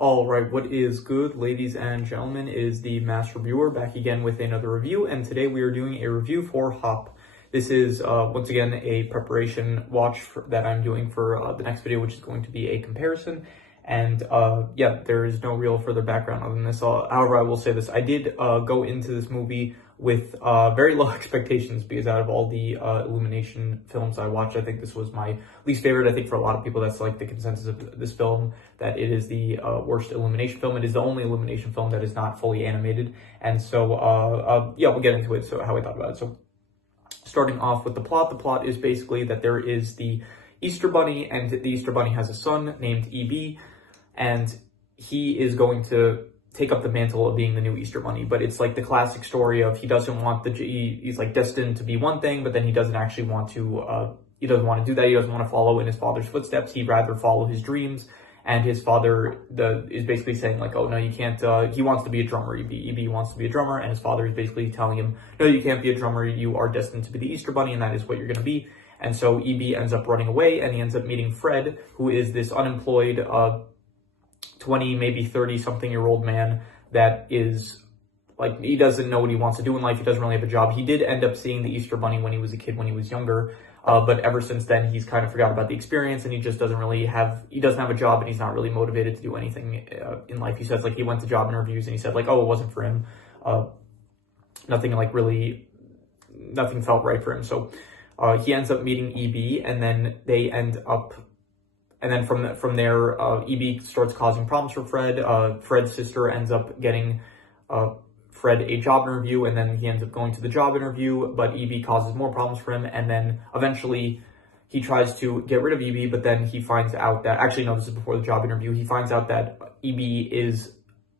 All right, what is good, ladies and gentlemen? It is the Mass Reviewer back again with another review, and today we are doing a review for Hop. This is, once again, a preparation watch that I'm doing for the next video, which is going to be a comparison. And yeah, there is no real further background other than this. However, I will say this. I did go into this movie with very low expectations because out of all the Illumination films I watched, I think this was my least favorite. I think for a lot of people, that's like the consensus of this film, that it is the worst Illumination film. It is the only Illumination film that is not fully animated. And so, yeah, we'll get into it, so how I thought about it. So starting off with the plot is basically that there is the Easter Bunny, and the Easter Bunny has a son named E.B., and he is going to take up the mantle of being the new Easter Bunny. But it's like the classic story of he doesn't want he's like destined to be one thing, but then he doesn't actually want to, he doesn't want to do that. He doesn't want to follow in his father's footsteps. He'd rather follow his dreams. And his father is basically saying like, oh no, you can't, he wants to be a drummer. E.B. wants to be a drummer. And his father is basically telling him, no, you can't be a drummer. You are destined to be the Easter Bunny, and that is what you're going to be. And so E.B. ends up running away, and he ends up meeting Fred, who is this unemployed, 20, maybe 30-something-year-old man that is, like, he doesn't know what he wants to do in life. He doesn't really have a job. He did end up seeing the Easter Bunny when he was a kid, when he was younger. But ever since then, he's kind of forgot about the experience, and he just doesn't have a job, and he's not really motivated to do anything in life. He says, like, he went to job interviews, and he said, like, oh, it wasn't for him. Nothing felt right for him. So he ends up meeting E.B., and then they end up, and then from there, E.B. starts causing problems for Fred. Fred's sister ends up getting Fred a job interview, and then he ends up going to the job interview, but E.B. causes more problems for him, and then eventually he tries to get rid of E.B., but then he finds out that, actually no, this is before the job interview, he finds out that E.B. is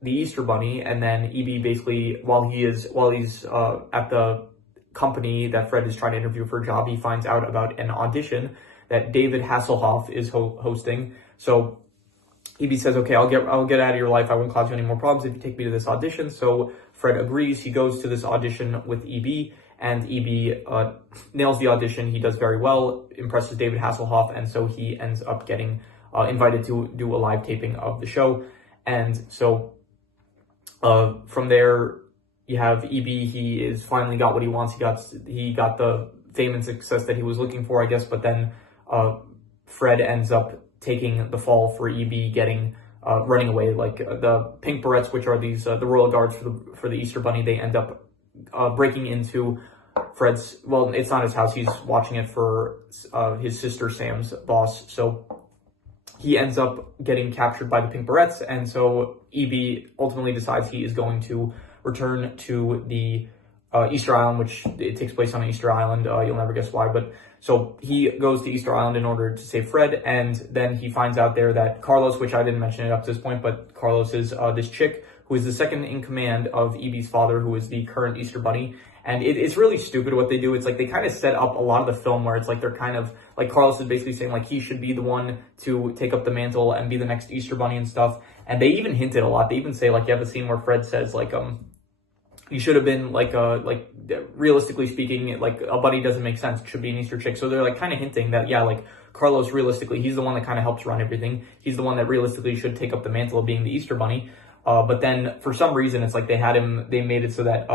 the Easter Bunny, and then E.B. basically, while he's at the company that Fred is trying to interview for a job, he finds out about an audition that David Hasselhoff is hosting. So E.B. says, okay, I'll get out of your life. I won't cause you any more problems if you take me to this audition. So Fred agrees. He goes to this audition with E.B., and E.B. Nails the audition. He does very well, impresses David Hasselhoff, and so he ends up getting invited to do a live taping of the show. And so from there, you have E.B. He is finally got what he wants. He got the fame and success that he was looking for, I guess. But then Fred ends up taking the fall for E.B. getting running away. Like the Pink Barrettes, which are these the royal guards for the Easter Bunny, they end up breaking into Fred's. Well, it's not his house. He's watching it for his sister Sam's boss. So he ends up getting captured by the Pink Barrettes, and so E.B. ultimately decides he is going to return to the Easter Island, which it takes place on Easter Island. You'll never guess why, but so he goes to Easter Island in order to save Fred, and then he finds out there that Carlos, which I didn't mention it up to this point, but Carlos is this chick who is the second in command of E.B.'s father, who is the current Easter Bunny. And it's really stupid what they do. It's like they kind of set up a lot of the film where it's like they're kind of like Carlos is basically saying like he should be the one to take up the mantle and be the next Easter Bunny and stuff. And they even hinted a lot. They even say, like, you have a scene where Fred says like you should have been like realistically speaking, like a bunny doesn't make sense. It should be an Easter chick. So they're like kind of hinting that, yeah, like Carlos realistically, he's the one that kind of helps run everything. He's the one that realistically should take up the mantle of being the Easter Bunny. But then for some reason, it's like they made it so that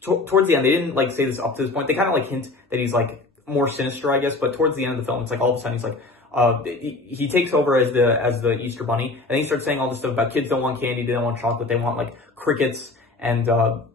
towards the end, they didn't like say this up to this point. They kind of like hint that he's like more sinister, I guess. But towards the end of the film, it's like all of a sudden he's like, he takes over as the Easter Bunny, and then he starts saying all this stuff about kids don't want candy, they don't want chocolate, they want like crickets and what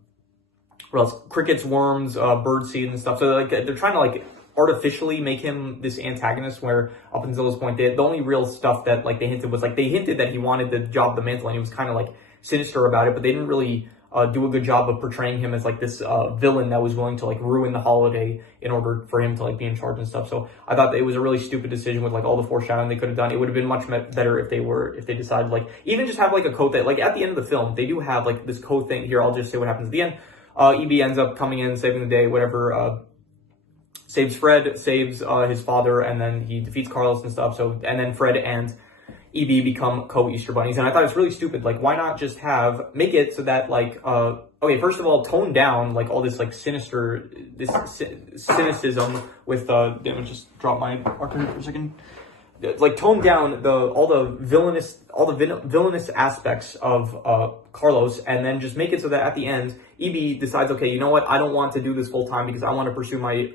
else? Crickets, worms, bird seed and stuff. So they're trying to like artificially make him this antagonist, where up until this point, the only real stuff that like they hinted was like they hinted that he wanted the job, the mantle, and he was kind of like sinister about it, but they didn't really do a good job of portraying him as like this villain that was willing to like ruin the holiday in order for him to like be in charge and stuff. So I thought that it was a really stupid decision with like all the foreshadowing they could have done. It would have been much better if they decided like even just have like a coat that like at the end of the film they do have like this coat thing here. I'll just say what happens at the end. E.B. ends up coming in, saving the day, whatever. Saves Fred, saves his father, and then he defeats Carlos and stuff. So and then Fred and E.B. become co-Easter Bunnies, and I thought it's really stupid. Like, why not just make it so that, like, okay, first of all, tone down, like, all this, like, cynicism with, let me just drop my marker for a second. like tone down all the villainous aspects of Carlos, and then just make it so that at the end EB decides, okay, you know what, I don't want to do this full time because I want to pursue my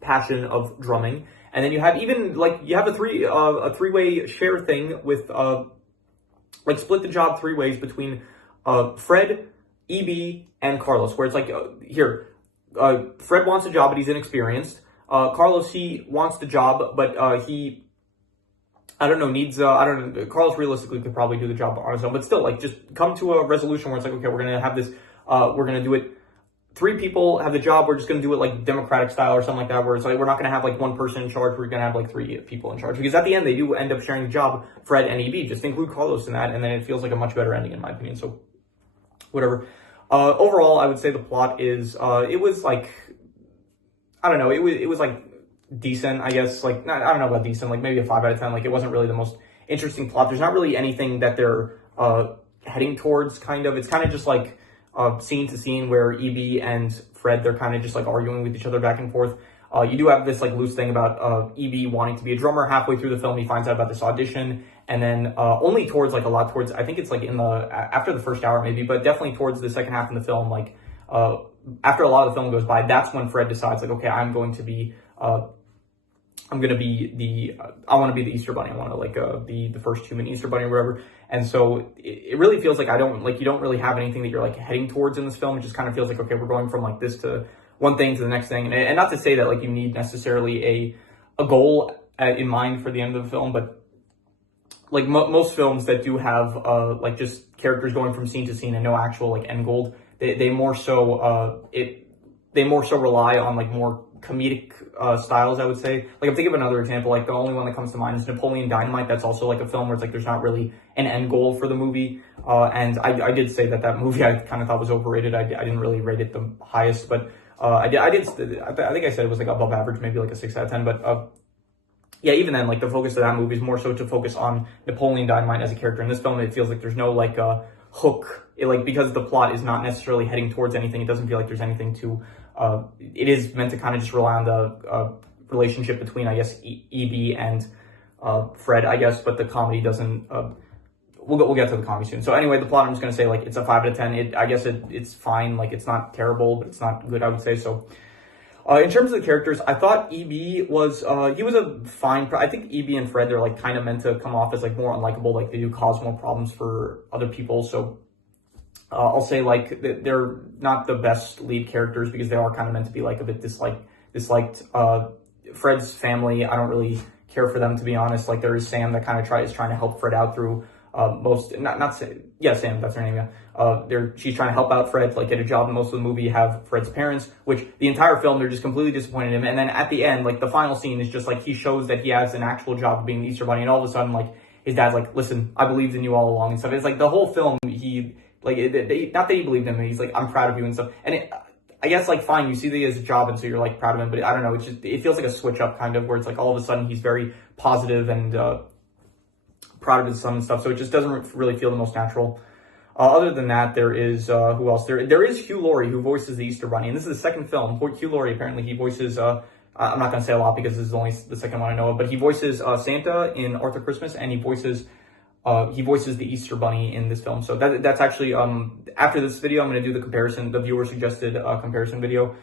passion of drumming. And then you have a three-way share thing with like split the job 3 ways between Fred, EB, and Carlos, where it's like Fred wants a job but he's inexperienced. Carlos, he wants the job but Carlos realistically could probably do the job on his own, but still, like, just come to a resolution where it's like, okay, we're gonna have this, we're gonna do it. 3 people have the job. We're just gonna do it like democratic style or something like that, where it's like we're not gonna have like 1 person in charge. We're gonna have like 3 people in charge, because at the end they do end up sharing the job, Fred and EB. Just include Carlos in that, and then it feels like a much better ending in my opinion. So, whatever. Overall, I would say the plot is it was like, I don't know, it was like decent, I guess. Like, I don't know about decent, like maybe a 5 out of 10. Like, it wasn't really the most interesting plot. There's not really anything that they're heading towards, kind of. It's kind of just like scene to scene where EB and Fred, they're kind of just like arguing with each other back and forth. You do have this like loose thing about EB wanting to be a drummer. Halfway through the film, he finds out about this audition, and then only towards like I think it's like in the after the first hour maybe, but definitely towards the second half of the film, like after a lot of the film goes by, that's when Fred decides, like, okay, I want to be the Easter Bunny. I want to like be the first human Easter Bunny or whatever. And so it really feels like you don't really have anything that you're like heading towards in this film. It just kind of feels like, okay, we're going from like this to one thing to the next thing. And not to say that like you need necessarily a goal in mind for the end of the film, but like most films that do have like just characters going from scene to scene and no actual like end goal, they more so rely on like more comedic styles, I would say. Like, I'm thinking of another example, like the only one that comes to mind is Napoleon Dynamite. That's also like a film where it's like there's not really an end goal for the movie. And I did say that movie I kind of thought was overrated. I didn't really rate it the highest, but I think I said it was like above average, maybe like a 6 out of 10. But yeah, even then, like the focus of that movie is more so to focus on Napoleon Dynamite as a character. In this film, it feels like there's no like hook. Because the plot is not necessarily heading towards anything, it doesn't feel like there's anything to it is meant to kind of just rely on the relationship between, I guess, EB and Fred, I guess, but the comedy doesn't we'll get to the comedy soon. So anyway, the plot, I'm just going to say, like, it's a 5 out of 10. I guess it's fine. Like, it's not terrible, but it's not good, I would say. So in terms of the characters, I thought EB was he was a fine. I think EB and Fred, they're like kind of meant to come off as like more unlikable, like they do cause more problems for other people. So I'll say like they're not the best lead characters because they are kind of meant to be like a bit disliked. Fred's family, I don't really care for them, to be honest. Like, there is Sam that kind of is trying to help Fred out through Sam, that's her name, yeah. She's trying to help out Fred, like, get a job in most of the movie. You have Fred's parents, which the entire film, they're just completely disappointed in him. And then at the end, like, the final scene is just like he shows that he has an actual job of being the Easter Bunny, and all of a sudden, like, his dad's like, listen, I believed in you all along and stuff. It's like the whole film, not that he believed in him, he's like, I'm proud of you and stuff. And I guess, like, fine, you see that he has a job, and so you're, like, proud of him, but I don't know, it feels like a switch up, kind of, where it's like all of a sudden he's very positive and proud of his son and stuff, so it just doesn't really feel the most natural. Other than that, there is, who else? There is Hugh Laurie, who voices the Easter Bunny, and this is the second film. Hugh Laurie, apparently, he voices, I'm not going to say a lot because this is only the second one I know of, but he voices Santa in Arthur Christmas, and he voices the Easter Bunny in this film. So that's actually, after this video, I'm going to do the comparison, the viewer suggested comparison video,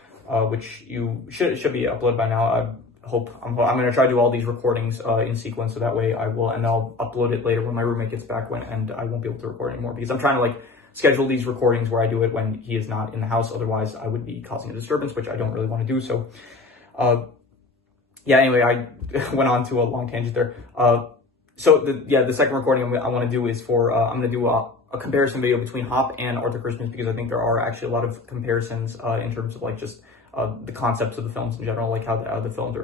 which you should be uploaded by now. I'm going to try to do all these recordings in sequence, so that way I'll upload it later when my roommate gets back, and I won't be able to record anymore, because I'm trying to like schedule these recordings where I do it when he is not in the house. Otherwise, I would be causing a disturbance, which I don't really want to do. So, yeah, anyway, I went on to a long tangent there. So the second recording I want to do is I'm going to do a comparison video between Hop and Arthur Christmas, because I think there are actually a lot of comparisons in terms of like just the concepts of the films in general, like how the films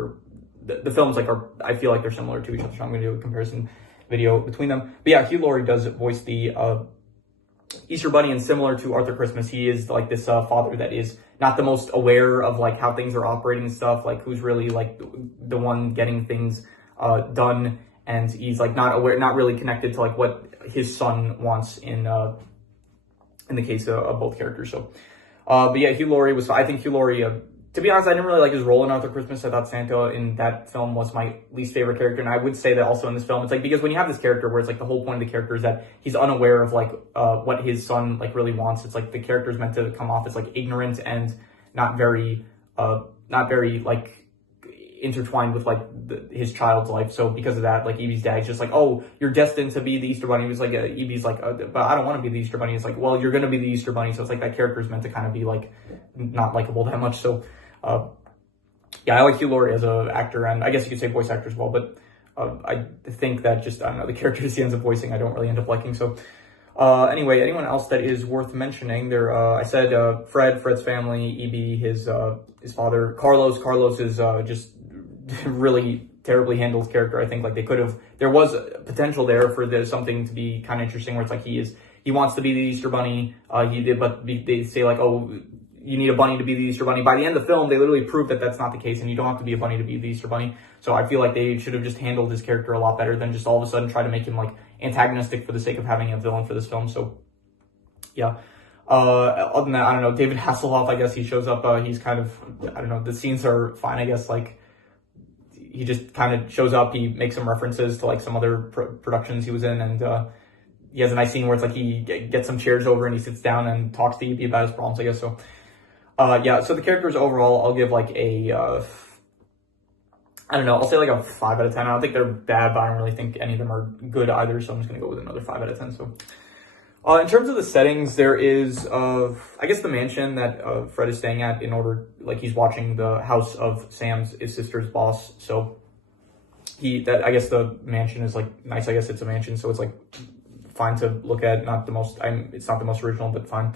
like I feel like they're similar to each other. So I'm going to do a comparison video between them. But yeah, Hugh Laurie does voice the Easter Bunny, and similar to Arthur Christmas, he is like this father that is not the most aware of like how things are operating and stuff, like who's really like the one getting things done. And he's like not really connected to like what his son wants in the case of both characters. So, but yeah, Hugh Laurie I think Hugh Laurie, to be honest, I didn't really like his role in Arthur Christmas. I thought Santa in that film was my least favorite character, and I would say that also in this film. It's like, because when you have this character where it's like the whole point of the character is that he's unaware of like what his son like really wants. It's like the character is meant to come off as like ignorant and not very like intertwined with like his child's life. So because of that, like Evie's dad's just like, oh, you're destined to be the Easter Bunny. He was like, Evie's like, but I don't want to be the Easter Bunny. It's like, well, you're going to be the Easter Bunny. So it's like that character is meant to kind of be like not likable that much. So yeah, I like Hugh Laurie as an actor, and I guess you could say voice actor as well, but I think that just, I don't know, the characters he ends up voicing, I don't really end up liking. So anyway, anyone else that is worth mentioning there, I said Fred's family, E.B., his father, Carlos is just really terribly handled character. I think like there was potential there for something to be kind of interesting, where it's like he wants to be the Easter Bunny, but they say like, oh, you need a bunny to be the Easter Bunny. By the end of the film, they literally prove that that's not the case, and you don't have to be a bunny to be the Easter Bunny. So I feel like they should have just handled his character a lot better than just all of a sudden try to make him like antagonistic for the sake of having a villain for this film. So yeah. Other than that, I don't know, David Hasselhoff, I guess he shows up, he's kind of, I don't know, the scenes are fine, I guess, like, he just kind of shows up, he makes some references to, like, some other productions he was in, and, he has a nice scene where it's like he gets some chairs over and he sits down and talks to E.B. about his problems, I guess, so, yeah, so the characters overall, I'll give, like, I don't know, I'll say, like, a 5 out of 10, I don't think they're bad, but I don't really think any of them are good either, so I'm just gonna go with another 5 out of 10, so. In terms of the settings, there is, I guess, the mansion that Fred is staying at like, he's watching the house of his sister's boss. So I guess the mansion is, like, nice. I guess it's a mansion, so it's, like, fine to look at. It's not the most original, but fine.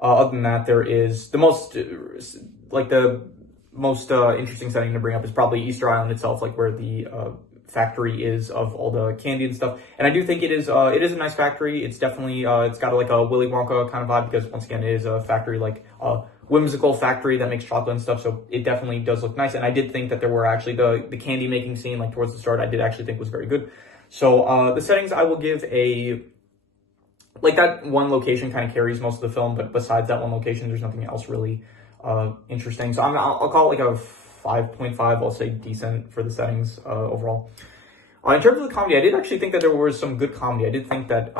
Other than that, there is the most interesting setting to bring up is probably Easter Island itself, like, where the, factory is of all the candy and stuff, and I do think it is a nice factory. It's definitely it's got like a Willy Wonka kind of vibe, because once again it is a factory, like a whimsical factory that makes chocolate and stuff, so it definitely does look nice. And I did think that there were actually the candy making scene, like towards the start, I did actually think was very good. So the settings, I will give like that one location kind of carries most of the film, but besides that one location, there's nothing else really interesting. So I'll call it like a 5.5, I'll say decent for the settings overall. In terms of the comedy, I did actually think that there was some good comedy. I did think that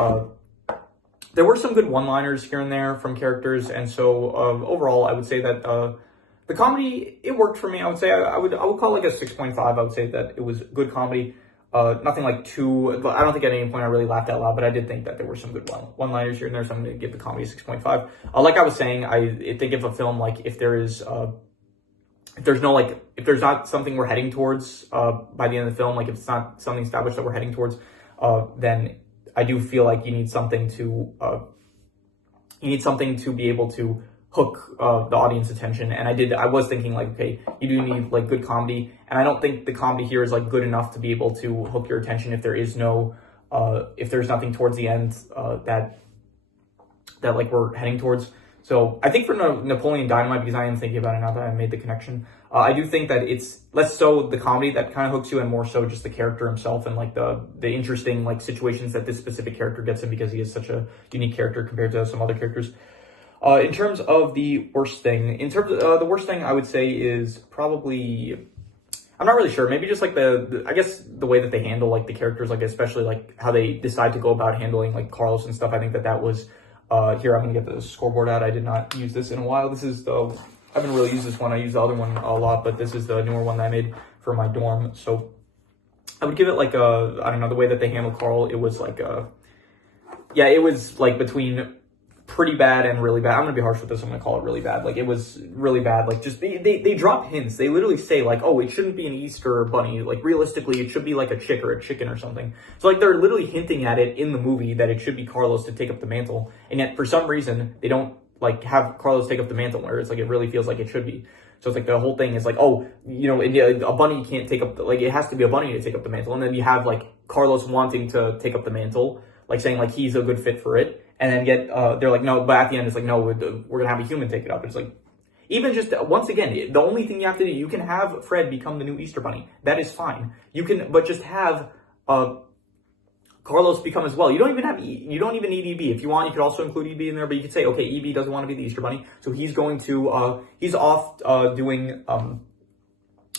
there were some good one-liners here and there from characters, and so overall, I would say that the comedy, it worked for me. I would say I would call it like a 6.5. I would say that it was good comedy. Nothing like too, I don't think at any point I really laughed out loud, but I did think that there were some good one-liners here and there, so I'm going to give the comedy a 6.5. Like I was saying, I think if a film, like, if there's not something we're heading towards by the end of the film, like if it's not something established that we're heading towards, then I do feel like you need something to be able to hook the audience attention. And I was thinking like, okay, you do need like good comedy, and I don't think the comedy here is like good enough to be able to hook your attention if there's nothing towards the end that like we're heading towards. So I think for Napoleon Dynamite, because I am thinking about it now that I made the connection, I do think that it's less so the comedy that kind of hooks you, and more so just the character himself and like the interesting like situations that this specific character gets in, because he is such a unique character compared to some other characters. In terms of the worst thing, the worst thing I would say is probably, I'm not really sure, maybe just like I guess the way that they handle like the characters, like especially like how they decide to go about handling like Carlos and stuff. I think that was, here, I'm going to get the scoreboard out. I did not use this in a while. This is I haven't really used this one. I use the other one a lot, but this is the newer one that I made for my dorm. So I would give it like I don't know, the way that they handled Carl, it was like yeah, it was like between pretty bad and really bad. I'm gonna be harsh with this. I'm gonna call it really bad. Like, it was really bad. Like, just they drop hints. They literally say like, oh, it shouldn't be an Easter bunny. Like, realistically, it should be like a chick or a chicken or something. So like, they're literally hinting at it in the movie that it should be Carlos to take up the mantle, and yet for some reason they don't like have Carlos take up the mantle, where it's like it really feels like it should be. So it's like the whole thing is like, oh, you know, a bunny can't take up like, it has to be a bunny to take up the mantle, and then you have like Carlos wanting to take up the mantle, like saying like he's a good fit for it. And then they're like, no, but at the end, it's like, no, we're going to have a human take it up. It's like, even just, once again, the only thing you have to do, you can have Fred become the new Easter Bunny. That is fine. You can, but just have a Carlos become as well. You don't even need EB. If you want, you could also include EB in there, but you could say, okay, EB doesn't want to be the Easter Bunny, so he's going to, he's off, doing,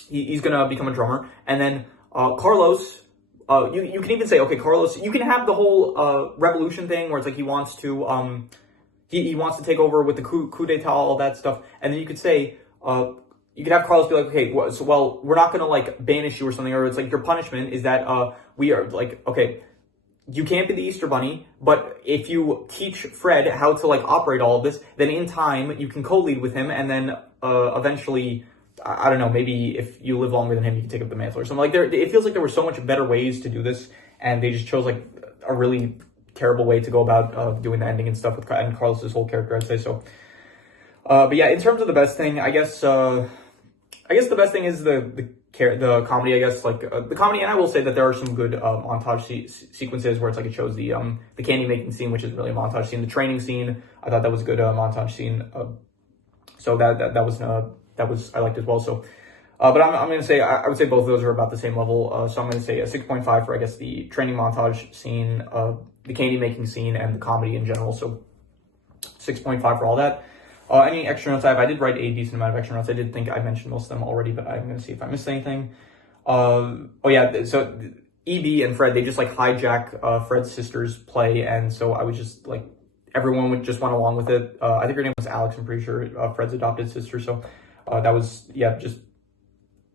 he's gonna become a drummer. And then, Carlos, you can even say, okay, Carlos, you can have the whole, revolution thing where it's like he wants to, he wants to take over with the coup d'etat, all that stuff. And then you could say, you could have Carlos be like, okay, well, we're not gonna like banish you or something, or it's like your punishment is that, we are like, okay, you can't be the Easter Bunny, but if you teach Fred how to like operate all of this, then in time you can co-lead with him, and then eventually, I don't know, maybe if you live longer than him, you can take up the mantle or something. Like it feels like there were so much better ways to do this, and they just chose like a really terrible way to go about doing the ending and stuff with and Carlos's whole character, I'd say so. But yeah, in terms of the best thing, I guess the best thing is the comedy, I guess, like the comedy. And I will say that there are some good montage sequences where it's like it shows the candy making scene, which is really a montage scene. The training scene, I thought that was a good montage scene. So that was I liked as well. So, but I'm gonna say I would say both of those are about the same level. So I'm gonna say a 6.5 for I guess the training montage scene, the candy making scene, and the comedy in general. So 6.5 for all that. Any extra notes I have? I did write a decent amount of extra notes. I did think I mentioned most of them already, but I'm going to see if I missed anything. Oh yeah, so EB and Fred, they just like hijack Fred's sister's play, and so I was just like, everyone would just went along with it. I think her name was Alex, I'm pretty sure, Fred's adopted sister, so that was, yeah,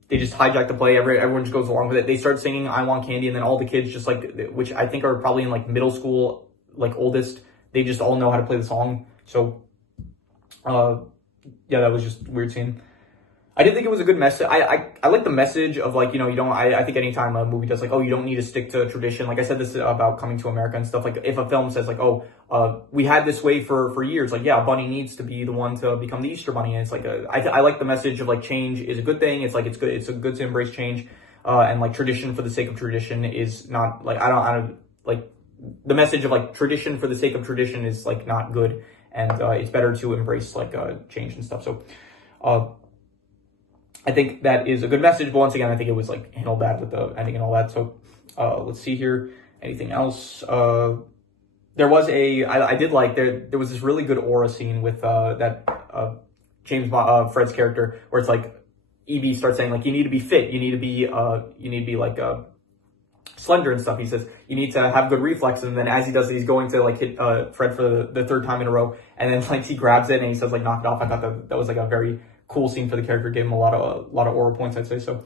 they just hijack the play. Everyone just goes along with it. They start singing I Want Candy, and then all the kids just like, which I think are probably in like middle school, like oldest, they just all know how to play the song. So yeah, that was just a weird scene. I did think it was a good message. I like the message of like, you know, I think anytime a movie does like, oh, you don't need to stick to tradition. Like I said this about Coming to America and stuff. Like if a film says like, oh, we had this way for years. Like, yeah, Bunny needs to be the one to become the Easter Bunny. And it's like, I like the message of like change is a good thing. It's like, it's good. It's a good to embrace change. And like tradition for the sake of tradition is not like, I don't like the message of like tradition for the sake of tradition is like not good. And it's better to embrace like change and stuff. So I think that is a good message. But once again, I think it was like handled bad with the ending and all that. So let's see here. Anything else? There was I did like there was this really good aura scene with that Fred's character, where it's like EB starts saying like, you need to be fit, you need to be like slender and stuff. He says you need to have good reflexes, and then as he does it, he's going to like hit Fred for the third time in a row, and then like he grabs it and he says like knock it off. I thought that was like a very cool scene for the character. Gave him a lot of aura points, I'd say. So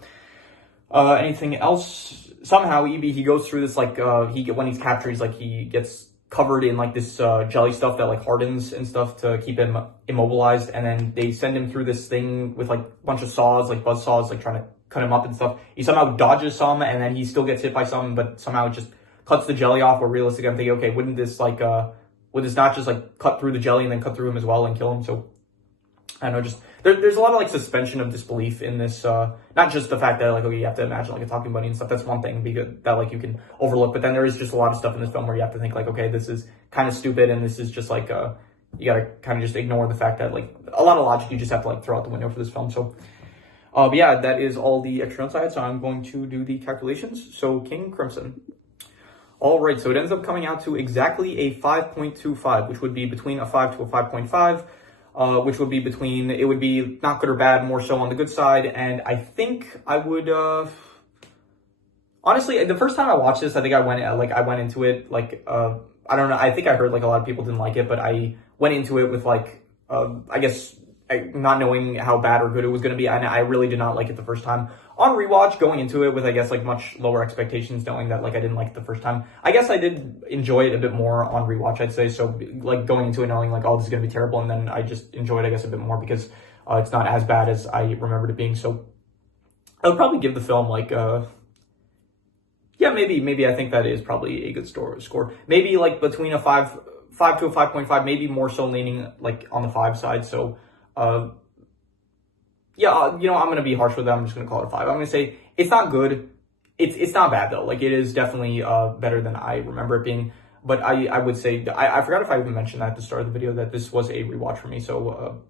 anything else? Somehow EB, he goes through this like when he's captured, he's like he gets covered in like this jelly stuff that like hardens and stuff to keep him immobilized, and then they send him through this thing with like a bunch of saws, like buzz saws, like trying to cut him up and stuff. He somehow dodges some, and then he still gets hit by some, but somehow it just cuts the jelly off. Or realistically, I'm thinking, okay, would this not just like cut through the jelly and then cut through him as well and kill him? So I don't know, just there's a lot of like suspension of disbelief in this. Not just the fact that like, okay, you have to imagine like a talking bunny and stuff. That's one thing because that like you can overlook, but then there is just a lot of stuff in this film where you have to think like, okay, this is kind of stupid, and this is just like you gotta kind of just ignore the fact that like a lot of logic you just have to like throw out the window for this film. So but yeah, that is all the extra notes I had, so I'm going to do the calculations. So King Crimson. All right, so it ends up coming out to exactly a 5.25, which would be between a 5 to a 5.5, which would be between, it would be not good or bad, more so on the good side. And I think I would, honestly, the first time I watched this, I think I went into it, like, I don't know, I think I heard like a lot of people didn't like it, but I went into it with like, I guess, not knowing how bad or good it was going to be, and I really did not like it the first time. On rewatch, going into it with, I guess, like much lower expectations, knowing that like I didn't like it the first time, I guess I did enjoy it a bit more on rewatch, I'd say. So like going into it knowing like, oh, this is going to be terrible, and then I just enjoyed it, I guess, a bit more because it's not as bad as I remembered it being. So I would probably give the film like yeah, maybe I think that is probably a good score. Maybe like between a 5 to a 5.5, maybe more so leaning like on the 5 side. So yeah, you know, I'm going to be harsh with that. I'm just going to call it a 5. I'm going to say it's not good. It's not bad though. Like it is definitely better than I remember it being. But I would say, I forgot if I even mentioned that at the start of the video, that this was a rewatch for me. So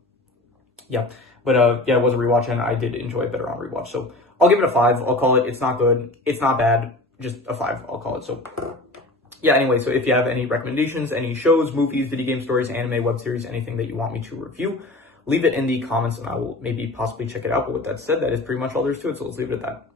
yeah, but yeah, it was a rewatch, and I did enjoy it better on rewatch. So I'll give it a 5. I'll call it, it's not good, it's not bad, just a 5, I'll call it. So yeah, anyway, so if you have any recommendations, any shows, movies, video game stories, anime, web series, anything that you want me to review, leave it in the comments and I will maybe possibly check it out. But with that said, that is pretty much all there is to it. So let's leave it at that.